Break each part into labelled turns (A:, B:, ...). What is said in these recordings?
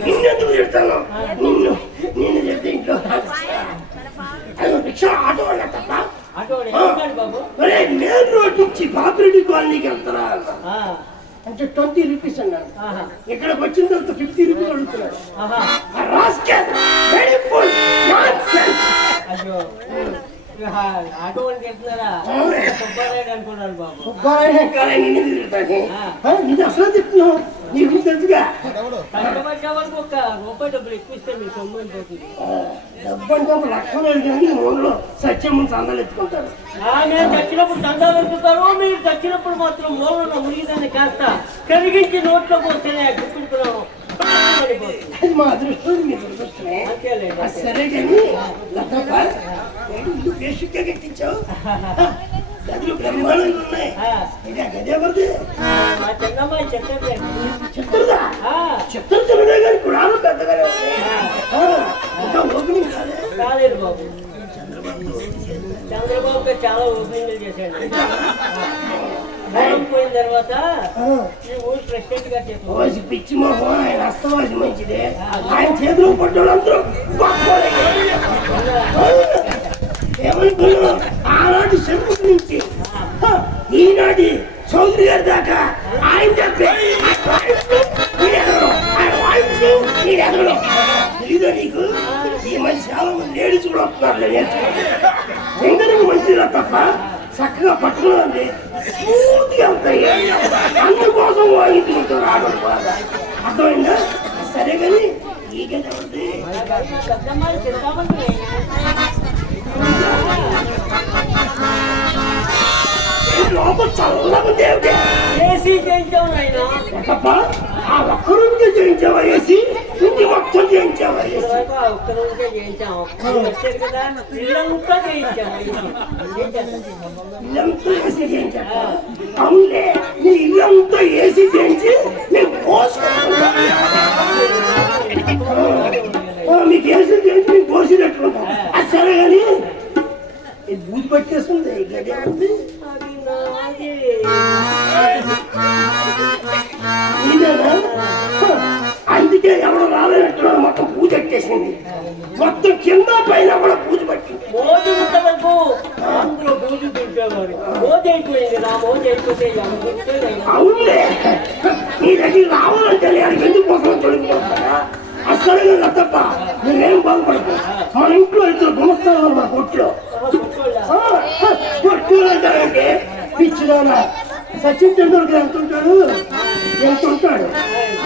A: నిన్నెందుకు తిడతాను నిన్ను నిన్ను తిడితే ఇంట్లో అది రిక్షా ఆటో వాళ్ళ తప్ప
B: అటు ఏమంటాడు బాబు?
A: ఒరే మెయిన్ రోడ్ నుంచి బాపిరెడ్డి కాలనీకి వెళ్తారా అంటే ట్వంటీ రూపీస్ అన్నాడు. ఇక్కడికి వచ్చిన తర్వాత ఫిఫ్టీ రూపీస్ అడుగుతున్నాడు. రాస్కెల్ వెరీ ఫుల్
B: అయ్యో. ఆహా, ఆటో బాబు
A: అసలు నీకు తెలుసుగా
B: ఒక రూపాయి డబ్బులు ఎక్కువ ఇస్తే మీ సొమ్ము అయిపోతుంది
A: డబ్బు అంటే ఒక సందాలు ఎత్తుకుంటారు
B: నేను చచ్చినప్పుడు దండాలు మీరు చచ్చినప్పుడు మాత్రం మూలన మునిగిదాన్ని కాస్త కరిగించి నోట్లో పోస్తేనే
A: గుర్తుంటున్నాను మా అదృష్టం మీ దురదృష్టమే సరే కానీ ఏంటి ఇల్లు బేసిక్గా కట్టించావు? గదులు బ్రహ్మాండంగా ఉన్నాయి. ఇది గది కానీ కుడాలు ఇంకా ఓపెనింగ్
B: కాలేదు బాబు. చంద్రబాబు. చాలా ఓపెనింగ్లు చేశాడు. పోయిన తర్వాత
A: పిచ్చి మొహం ఆయన అస్తవాసి మంచిదే. ఆయన చేతిలో పడ్డోళ్ళందరూ. గొప్పోళ్ళే. అర్థమైందా? సరే కానీ ఈ లోపల చల్లగా ఉంది?
B: ఏసీ చేయించాం ఆయన
A: తప్ప ఆ ఒక్క రూమ్కే చేయించావా వేసి ఇంటి మొత్తం చేయించావా వేసి
B: ఇప్పటివరకు ఆ ఒక్క రోజుకే చేయించాం. మీరు వచ్చారు కదా ఇల్లంతా చేయించాం?
A: ఇల్లంతా ఏసీ చేయించావా? అవునులే నీ ఇల్లంతా ఏసీ చేయించి నేను మీకు ఏసీ చేయించి మీకు అది సరే కానీ ఇది బూజు పట్టేస్తుంది ఉంది అందుకే ఎవరు రాలేనట్టున్నారు మొత్తం పూజ కట్టేసింది మొత్తం కింద పైన కూడా పూజ పట్టింది
B: అందులో పూజ
A: అవునులే నీ దగ్గర రావాలంటే నేను ఎందుకు కోసం తొలగిపోతారా అసలు తప్ప మీరేం బాగుపడదు మన ఇంట్లో ఇద్దరు గుమస్తాను మా కొట్లో.
B: ఆ, కూర్చోలే.
A: అంటారంటే పిచ్చిదానా సచిన్ టెండూల్కర్ ఎంత ఉంటాడు? ఎంత ఉంటాడు?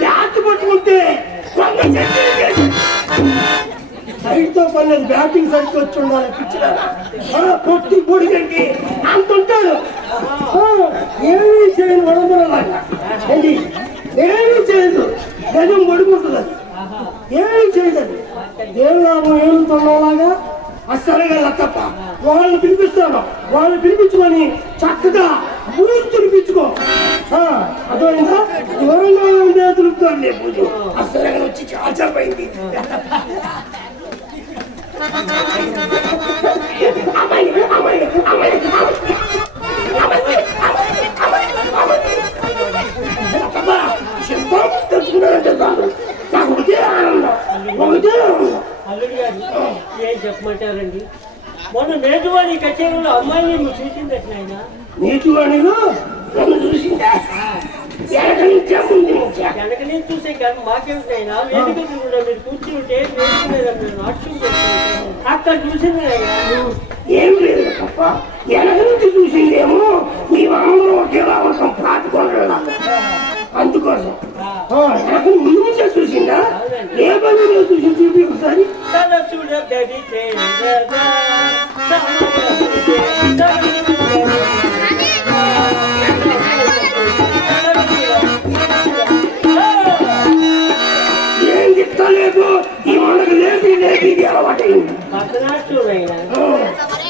A: బ్యాట్ పట్టుకుంటే వంద సెంచరీ పర్లేదు బ్యాటింగ్ సైడ్ వచ్చి ఉండాలి పిచ్చిదానా ఆ, పొట్టి అంత ఉంటాడు. ఏమీ చేయను వడంబరాలాగా ఏమీ చేయదు. గజం పడుకుంటుంది ఏమీ చేయదండి. ఏం లాభం ఏముంటున్నాలాగా అసలుగా లత్తప్ప వాళ్ళని పిలిపిస్తాను. వాళ్ళని పిలిపించుకొని చక్కగా పూజ పిలిపించుకో ఆ, అర్థమైందా? దూరంగా ఉండే తిరుగుతాను లే పూజ. అసలుగా వచ్చి చాలా పోయింది అమ్మాయి అమ్మాయి అమ్మాయి.
B: ఏం చెప్పమంటారండి మొన్న నేటివాడి కచేరీలో అమ్మాయిని నువ్వు చూసిందట నాయన
A: నీటి వాణిలో నన్ను చూసిందా? వెనక నుంచా ముందు నుంచా?
B: వెనక నేను చూసే కానీ మాకేమిటి నాయన వేదిక చూడ మీరు కూర్చుంటే వేదిక మీద మీరు నాట్యం అక్కడ చూసింది
A: ఏం లేదు తప్ప నుంచి చూసిందేమో నీవందరూ ఒకేలా అవసరం పాటుకోవడం అందుకోసం. ఆ, వెనక ముందు నుంచే చూసిందా? ఏ బంధువులో చూసి చూపి ఒకసారి. ఏం చెప్తలేదు ఈ వండకు లేపి లేపి ఇది అలవాటైంది.
B: భరతనాట్యం నాయన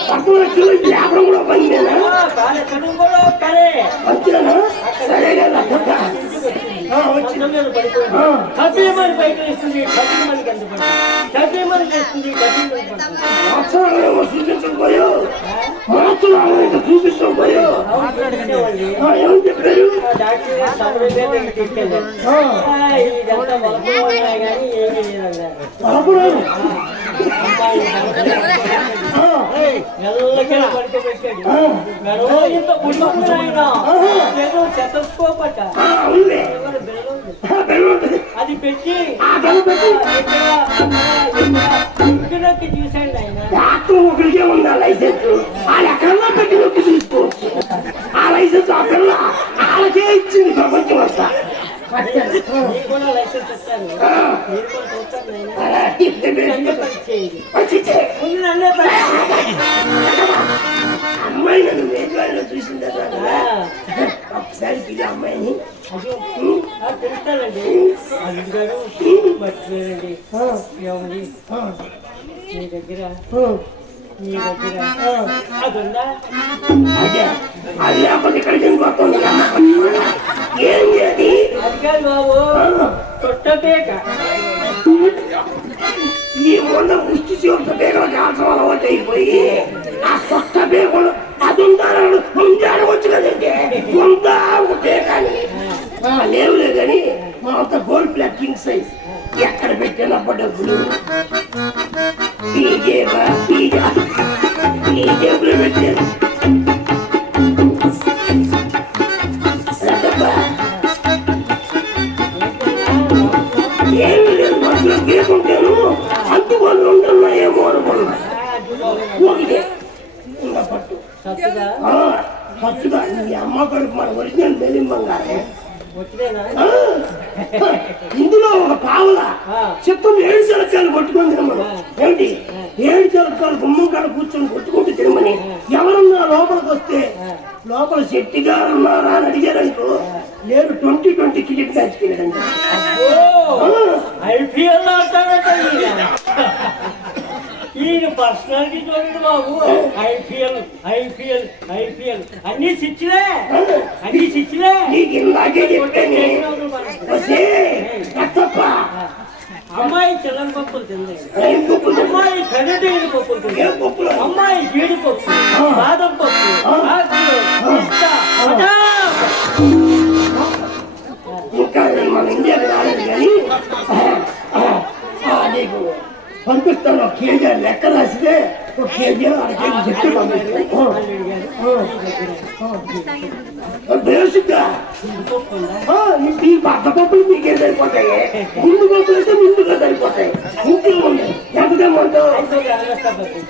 A: పక్కన చూసి లేపడం కూడా పనిదేనా
B: కాలెక్కడం
A: సరే కదా
B: ఇంటికి వచ్చింది
A: ఏమని చెప్పారు
B: డాక్టర్ గారు అట. అది పెట్టి
A: ఆ బెల్లం
B: ఆయన
A: డాక్టర్ ఒకరికే ఉందా లైసెన్స్ వాళ్ళు ఎక్కడన్నా పెట్టి నొక్కి తీసుకోవచ్చు ఆ లైసెన్స్ ఆ పిల్ల వాళ్ళకే ఇచ్చింది ప్రపంచం అంతా అమ్మాయి నన్ను వేదికలో చూసిందా
B: ఆ,
A: ఒకసారి పిలి అమ్మాయిని.
B: అయ్యో, ఆ, తెలుస్తానండి. అల్లుడు గారు మర్చిపోయారండి ఏమండి
A: ఆ,
B: మీ దగ్గర. మీ దగ్గర. అది ఉందా
A: అదే. అది లేకపోతే ఇక్కడికి ఇంకొస్తుంది ఏం చేయాలి
B: అది కాదు బాబు
A: ఆ,
B: తొట్టపేక
A: ఈ మొన్న ముష్టి చివరి బేగల లేదు మనసులో గీకుంటాను అందుకొని ఉంటున్నాయేమో అనుకున్నా ఒకటే పట్టు. పట్టుగా అమ్మ కడుపు మన ఒరిజినల్ బెలిం బంగారం.
B: వచ్చిదేనా
A: ఆ, ఇందులో ఒక పావల. చిత్తం ఏడు చిలకాలు కొట్టుకొని తినమను ఏమిటి? ఏడు చిలకాలు గుమ్మం కాడ కూర్చొని కొట్టుకుంటూ తినమని. ఎవరన్నా లోపలికి వస్తే లోపల శెట్టి గారు ఉన్నారా అని అడిగారనుకో నేను ట్వంటీ ట్వంటీ క్రికెట్ మ్యాచ్కి వెళ్ళండి
B: ఐపీఎల్ ఆడతాడట ఈయన పర్సనాలిటీ చూడండి బాబు. IPL IPL IPL. అన్ని సిచ్చులే అన్ని
A: కట్టప్ప
B: అమ్మాయి చిల్లర పప్పులు
A: పప్పులు?
B: అమ్మాయి ఖరీదైన పప్పులు
A: పప్పులు?
B: అమ్మాయి జీడిపప్పు బాదం పప్పు ఆకులు పిస్తా.
A: ఇంకా మన ఇండియాకి రాలేదు కానీ పంపిస్తాను ఒక కేజీ అని లెక్క రాసితే ఒక కేజీ అర కేజీ చెప్తే పంపిస్తాను
B: అల్లుడు గారు, మీ దగ్గర
A: బేసిక్గా
B: జీడిపప్పు ఉందా?
A: ఆ, ఈ- ఈ బద్ద పప్పులు మీకేం సరిపోతాయి ముందు పప్పులు అయితే ముందుగా సరిపోతాయి ఇంట్లో ఉన్నాయి ఎంత తెమ్మంటావు
B: ఐదో అరగస్తా పప్పు.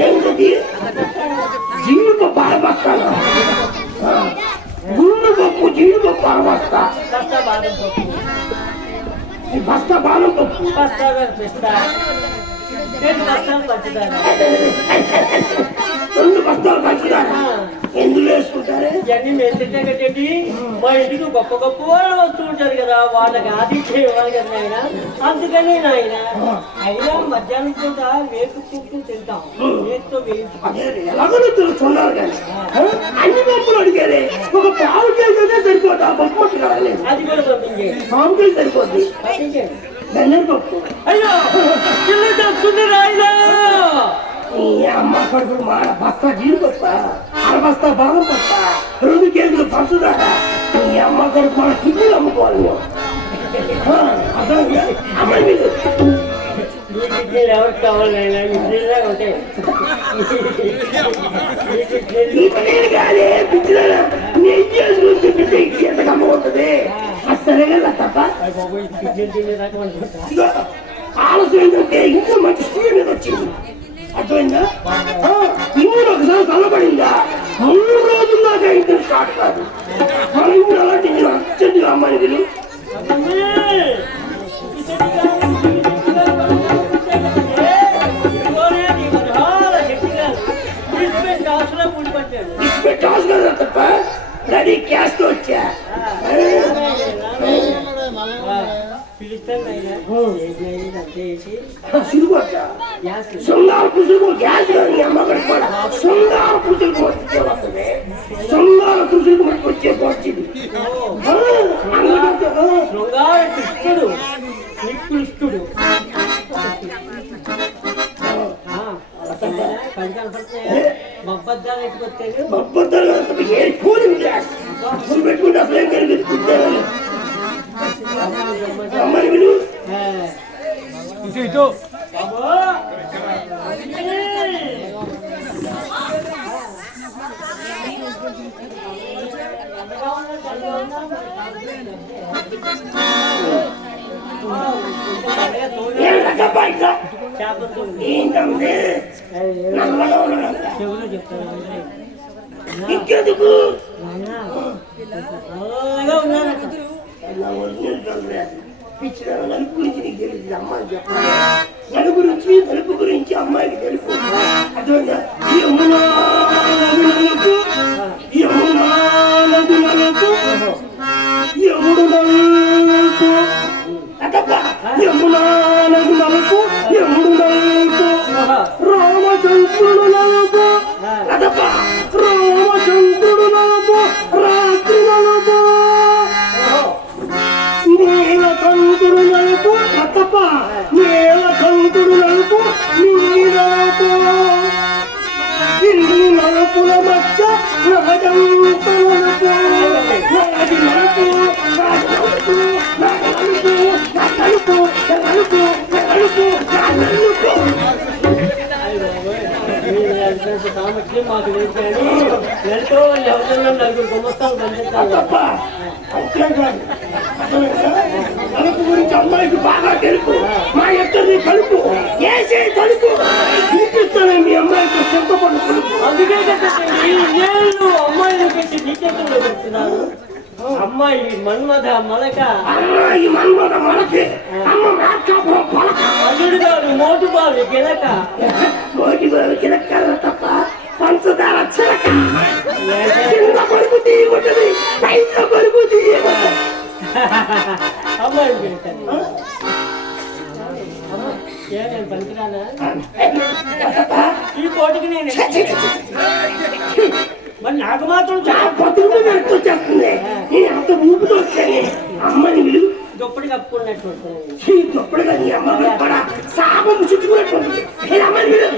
A: ఏంటది జీడిపప్పు అరబస్తాను గుండు పప్పు జీడిపప్పు అరబస్తా
B: బస్తా బాదం పప్పు
A: ఈ బస్తా
B: పిస్తా రెండు బస్తాలు
A: పంచుతారా ఎందులో వేసుకుంటారే?
B: ఇవన్నీ మా ఇంటికి గొప్ప గొప్ప వాళ్ళు వస్తూ ఉంటారు కదా. వాళ్ళకి ఆతిథ్యం ఇవ్వాలి కదా నాయన. అందుకని నాయన అయినా మధ్యాహ్నం పూట వేపుకుంటూ తింటాం. వేపుతో
A: ఎలాగో తెలుసుకున్నారు కానీ ఆ? అన్ని పప్పులు అడిగారే ఒక పావు కేజీ అయితే సరిపోతా.
B: అది కూడా
A: కేజీ సరిపోద్ది
B: పంపించేయండి
A: బెల్లరి పప్పు.
B: అయ్యో! చేస్తుంది
A: ఈ అమ్మ కడుపు మాడ బస్తా జీడిపప్ప అర బస్తా బాదం పప్ప రెండు కేజీలు పంచుదారా ఈ అమ్మ కడుపు మన కిడ్నీలు అమ్ముకోవాలి మేము. ఆ, అర్థమైందా? అమ్మాయి మీరు
B: ఎవరికి కావాలి ఉంటాయి కిడ్నీలు
A: నీకు నేను కాదే పిచ్చిదానా నేను చేసుకుని తింటే ఎంత కమ్మవుతుంది అసలే కదా తప్ప
B: అయ్య
A: ఇదిగో, ఆలస్యం ఏంటంటే ఇంకా మంచి స్పీడ్ మీద వచ్చింది అర్థమైందా ఆ, ఇందులో ఒకసారి చల్లబడిందా మూడు రోజుల దాకా ఇంటర్ స్టార్ట్ కాదు మన ఇంట్లో అలాంటి అర్జెంట్ అమ్మాయి తప్ప రెడీ క్యాష్తో వచ్చా శృంగార పుసులు గ్యాస్ కానీ అమ్మగడ కూడా. శృంగార పుసులు కొట్టించే వస్తుంది. శృంగార పుసులు కొట్టుకొచ్చే వచ్చింది కృష్ణుడు బొబ్బద్ద
B: చెవులు చెప్తాను
A: ఇంకెందుకు
B: అలాగా ఉన్నాను
A: గురించి నీకు అమ్మాయి చెప్పాలి గురించి నలుపు గురించి అమ్మాయికి తెలుసు అర్థమైందా యమునా నలుపు యమునా నది నలుపు యముడు నలుపు యమునా నది నలుపు రామచంద్రుడు నలుపు అదప్ప రామచంద్రుడు నలుపు రాత్రి నలుపు నీలకంఠుడు నలుపు అత్తప్ప నీలకంఠుడు నలుపు నీలపు ఇన్ని నలుపుల మధ్య రాజంత నలుపు రాజు నలుపు రాజు నలుపు రాజు నలుపు నలుపు నలుపు నా నలుపు నా నలుపు
B: సామర్థ్యం మాకు లేదు కానీ ఎంతో ఎవరైనా నలుగురు గుమ్మస్తాలు పంపిస్తాను
A: అత్తప్ప అంతేకాదు అర్థమైందా? నలుపు గురించి అమ్మాయికి బాగా తెలుపు మా ఇద్దరిని కలుపు ఏసే తలుపు చూపిస్తానే మీ అమ్మాయికి సిద్ధపడు కలుపు
B: అందుకే కదండి నేను అమ్మాయిని పెట్టి నీకెందుకు చెప్తున్నాను అమ్మాయి మన్మథ మలక
A: అమ్మాయి మన్మద మనకి అమ్మ మార్కాపురం పలక
B: అల్లుడు గారు మోటుబాలు గిలక
A: కోటి బాబు కిలక్కల తప్ప పంచదార చిలక. కింద పరుపు తీయకుంటది పైన పరుపు
B: ఈ పోటీకి నేను మరి నాకు మాత్రం చాలా
A: బతుకు వచ్చేస్తుంది నేను అంత ఊపితో వచ్చాను. అమ్మని విలువ
B: దుప్పటి కప్పుకున్నట్టు.
A: దుప్పటిగా నీ అమ్మ కూడా శాపం చుట్టుకున్నట్టు అమ్మని విలువ